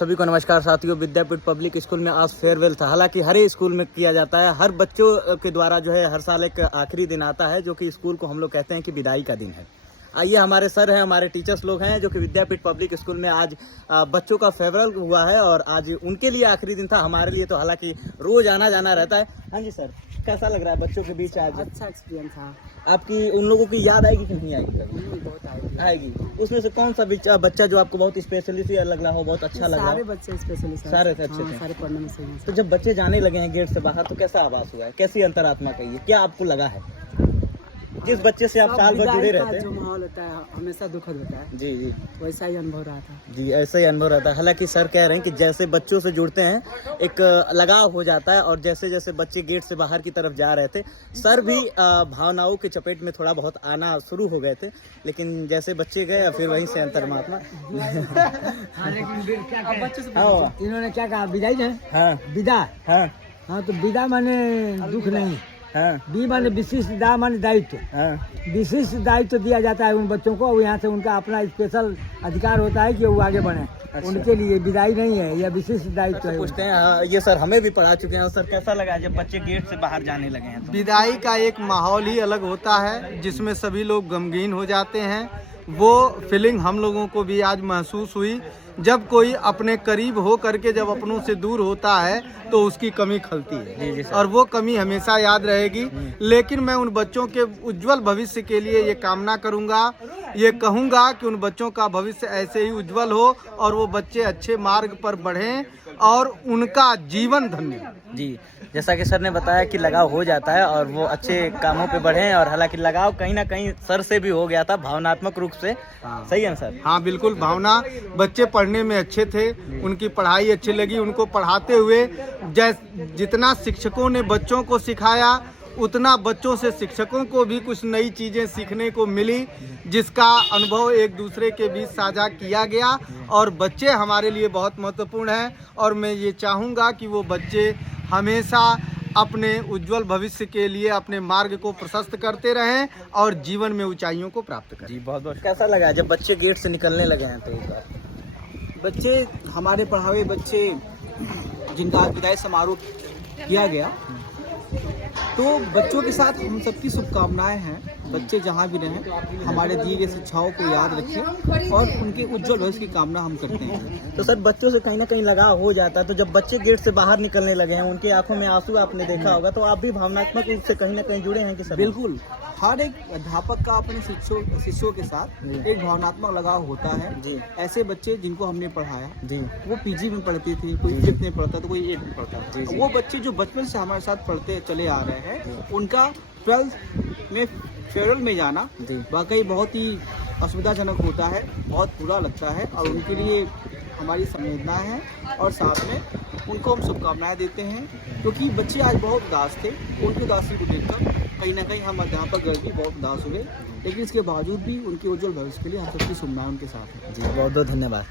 सभी को नमस्कार साथियों। विद्यापीठ पब्लिक स्कूल में आज फेयरवेल था। हालांकि हर एक स्कूल में किया जाता है, हर बच्चों के द्वारा जो है हर साल एक आखिरी दिन आता है जो कि स्कूल को हम लोग कहते हैं कि विदाई का दिन है। आइए, हमारे सर हैं, हमारे टीचर्स लोग हैं जो कि विद्यापीठ पब्लिक स्कूल में आज बच्चों का फेयरवेल हुआ है और आज उनके लिए आखिरी दिन था। हमारे लिए तो हालांकि रोज आना जाना रहता है। हाँ जी सर, कैसा लग रहा है बच्चों के बीच आज? अच्छा एक्सपीरियंस था। आपकी उन लोगों की याद आएगी कि नहीं आएगी? बहुत आएगी। उसमें से कौन सा बच्चा जो आपको बहुत स्पेशली से लग रहा हो, बहुत अच्छा लगा? सारे बच्चे स्पेशली सारे अच्छे थे। सारे पढ़ने में सही हैं। तो जब बच्चे जाने लगे हैं गेट से बाहर तो कैसा आभास हुआ है, कैसी अंतरात्मा कही है, क्या आपको लगा है? जिस बच्चे से आप साल भर जुड़े रहते हैं, जो माहौल होता है हमेशा दुखद होता है। जी जी वैसा ही अनुभव रहा था। जी, ऐसा ही अनुभव रहता है। हालांकि सर कह रहे हैं कि जैसे बच्चों से जुड़ते हैं एक लगाव हो जाता है और जैसे जैसे बच्चे गेट से बाहर की तरफ जा रहे थे सर भी भावनाओं की चपेट में थोड़ा बहुत आना शुरू हो गए थे, लेकिन जैसे बच्चे गए फिर वहीं से अंतर्मात्मा इन्होंने क्या कहा, विदाई है? हाँ विदा। हाँ हाँ, तो विदा माने दुख नहीं, हाँ बी माने विशिष्ट, दा माने दायित्व। हाँ विशिष्ट दायित्व दिया जाता है उन बच्चों को। यहाँ से उनका अपना स्पेशल अधिकार होता है कि वो आगे बढ़े। अच्छा। उनके लिए विदाई नहीं है, यह विशिष्ट दायित्व है। पूछते हैं। हाँ, ये सर हमें भी पढ़ा चुके हैं। सर कैसा लगा जब बच्चे गेट से बाहर जाने लगे हैं तो? विदाई का एक माहौल ही अलग होता है जिसमें सभी लोग गमगीन हो जाते हैं। वो फीलिंग हम लोगों को भी आज महसूस हुई। जब कोई अपने करीब हो करके जब अपनों से दूर होता है तो उसकी कमी खलती है और वो कमी हमेशा याद रहेगी। लेकिन मैं उन बच्चों के उज्जवल भविष्य के लिए ये कामना करूंगा, ये कहूंगा कि उन बच्चों का भविष्य ऐसे ही उज्जवल हो और वो बच्चे अच्छे मार्ग पर बढ़ें और उनका जीवन धन्य हो। जी, जैसा कि सर ने बताया कि लगाव हो जाता है और वो अच्छे कामों पे बढ़े। और हालांकि लगाव कहीं ना कहीं सर से भी हो गया था भावनात्मक रूप से। सही है सर? हाँ बिल्कुल, भावना। बच्चे पढ़ने में अच्छे थे, उनकी पढ़ाई अच्छी लगी। उनको पढ़ाते हुए जितना शिक्षकों ने बच्चों को सिखाया उतना बच्चों से शिक्षकों को भी कुछ नई चीज़ें सीखने को मिली, जिसका अनुभव एक दूसरे के बीच साझा किया गया। और बच्चे हमारे लिए बहुत महत्वपूर्ण हैं और मैं ये चाहूँगा कि वो बच्चे हमेशा अपने उज्जवल भविष्य के लिए अपने मार्ग को प्रशस्त करते रहें और जीवन में ऊंचाइयों को प्राप्त करें। जी, बहुत बहुत। कैसा लगा जब बच्चे गेट से निकलने लगे हैं तो? इस बार बच्चे, हमारे पढ़ाए बच्चे जिनका आज विदाई समारोह किया गया, तो बच्चों के साथ हम सबकी शुभकामनाएं हैं। बच्चे जहां भी रहें हमारे दिए गए शिक्षाओं को याद रखें और उनके उज्जवल भविष्य की कामना हम करते हैं। तो सर बच्चों से कहीं ना कहीं लगाव हो जाता है, तो जब बच्चे गेट से बाहर निकलने लगे हैं उनकी आंखों में आंसू आपने देखा होगा, तो आप भी भावनात्मक रूप से कहीं ना कहीं जुड़े हैं कि सर? बिल्कुल, हर एक अध्यापक का अपने शिष्यों के साथ एक भावनात्मक लगाव होता है। जी। ऐसे बच्चे जिनको हमने पढ़ाया, जी वो पीजी में पढ़ते थे, कोई 5th में पढ़ता तो कोई 8th में पढ़ता। जी। वो बच्चे जो बचपन से हमारे साथ पढ़ते चले आ रहे हैं, उनका 12th में फेयरवेल में जाना वाकई बहुत ही असुविधाजनक होता है, बहुत बुरा लगता है और उनके लिए हमारी संवेदनाएं हैं और साथ में उनको हम शुभकामनाएं देते हैं, क्योंकि बच्चे आज बहुत उदास थे। उनकी उदासी को देखकर कहीं ना कहीं हम अध्यापक भी बहुत उदास हुए, लेकिन इसके बावजूद भी उनके उज्जवल भविष्य के लिए हम सबकी शुभकामनाएं उनके साथ हैं। जी, बहुत बहुत धन्यवाद।